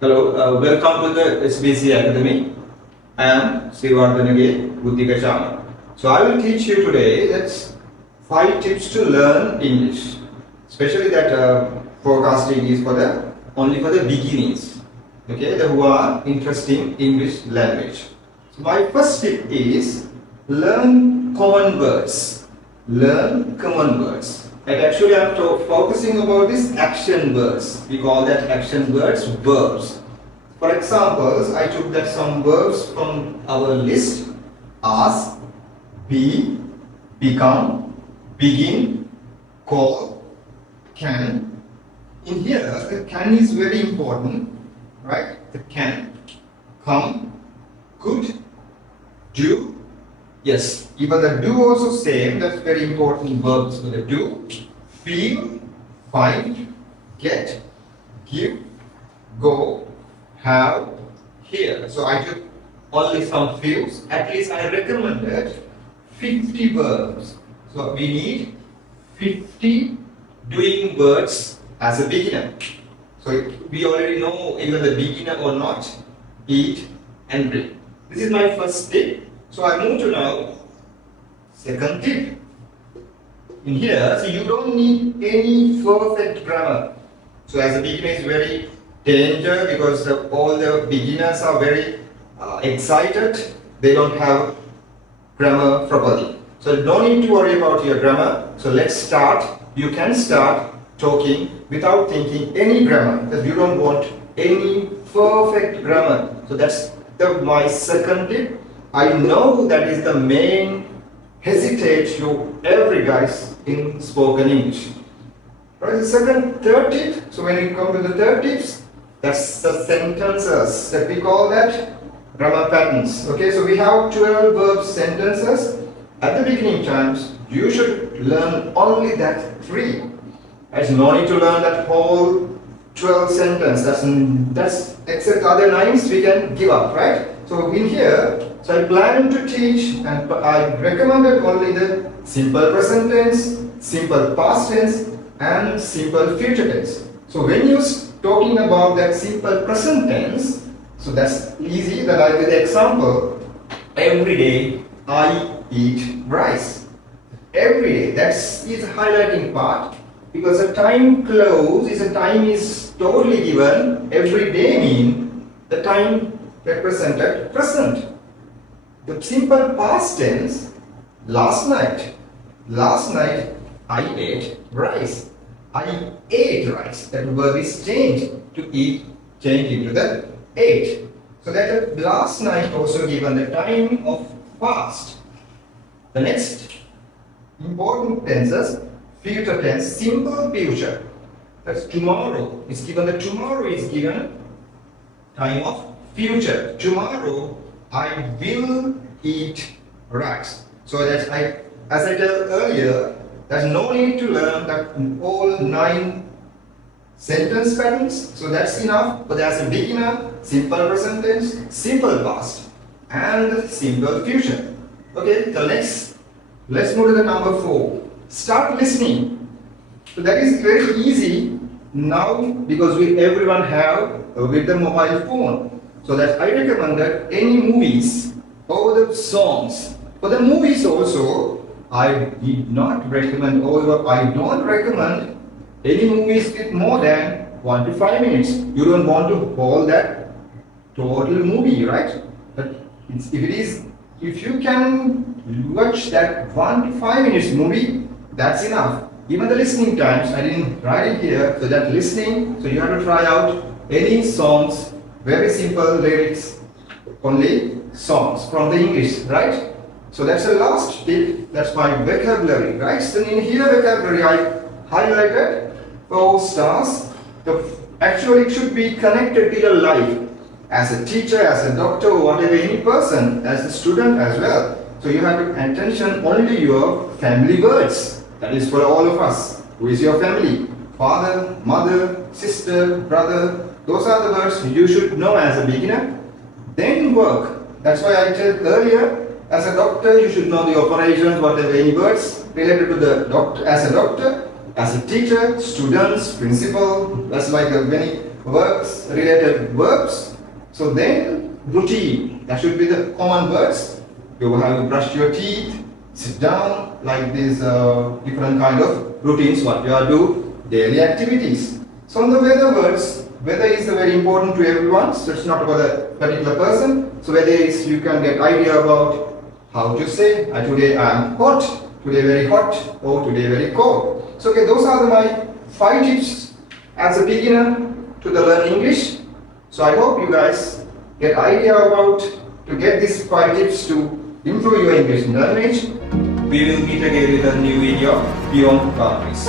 Hello, welcome to the SBC Academy. I am Siriwardhanage Chamara. So I will teach you today that's 5 tips to learn English. Especially that forecasting is for the only for the beginners. Okay, who are interested in English language. So my first tip is learn common words. Learn common words. And actually I'm focusing about these action words. We call that action words verbs. For examples, I took that some verbs from our list: ask, be, become, begin, call, can. In here, the can is very important, right? The can, come, could, do. Yes, even the do also same, that's very important verbs for the do. Feel, find, get, give, go, have, hear. So I took only some few. At least I recommended 50 verbs. So we need 50 doing words as a beginner. So we already know even the beginner or not, eat and read. This is my first tip. So I move to now second tip. In here, so you don't need any perfect grammar. So as a beginner, it's very danger because all the beginners are very excited. They don't have grammar properly. So don't need to worry about your grammar. So let's start. You can start talking without thinking any grammar, because you don't want any perfect grammar. So that's my second tip. I know that is the main hesitate to every guys in spoken English. Right, the third tip. So when you come to the third tips, that's the sentences that we call that grammar patterns. Okay, so we have 12 verb sentences. At the beginning times, you should learn only that 3. There's no need to learn that whole 12 sentence. That's except other 9s we can give up, right? So in here, so I plan to teach and I recommended only the simple present tense, simple past tense and simple future tense. So when you're talking about that simple present tense, so that's easy. That I give the example. Every day I eat rice. Every day. That's is the highlighting part, because the time close is a time is totally given. Every day mean the time represented present. The simple past tense, last night I ate rice. I ate rice. That verb is changed to eat, changed into the ate. So that last night also given the time of past. The next important tenses, future tense, simple future. That's tomorrow. It's given the tomorrow is given time of future. Tomorrow I will eat rice. So that's as I told earlier, there's no need to learn that all 9 sentence patterns. So that's enough. But as a beginner, simple present tense, simple past, and simple future. Okay, so let's move to the number 4. Start listening. So that is very easy now because everyone have with the mobile phone. So that I recommend that any movies or the songs. For the movies also, I did not recommend, or I don't recommend any movies with more than 1 to 5 minutes. You don't want to hold that total movie, right? But if you can watch that 1 to 5 minutes movie, that's enough. Even the listening times, I didn't write it here, so that listening, so you have to try out any songs, very simple lyrics, only songs from the English, right? So that's the last tip, that's my vocabulary, right? So in here vocabulary I highlighted 4 stars. Actually it should be connected to your life as a teacher, as a doctor, or whatever, any person, as a student as well. So you have to pay attention only your family words. That is for all of us. Who is your family? Father, mother, sister, brother. Those are the words you should know as a beginner. Then work. That's why I said earlier, as a doctor, you should know the operations, whatever any words related to the doctor. As a doctor, as a teacher, students, principal. That's like works related verbs. So then routine, that should be the common words. You have to brush your teeth, sit down, like these different kind of routines what you are do, daily activities. So on the weather words, weather is very important to everyone, so it's not about a particular person. So weather is, you can get idea about how to say, today I am hot, today very hot, or today very cold. So okay, those are my 5 tips as a beginner to the learn English. So I hope you guys get idea about to get these 5 tips to improve your English knowledge. We will meet again with a new video beyond boundaries.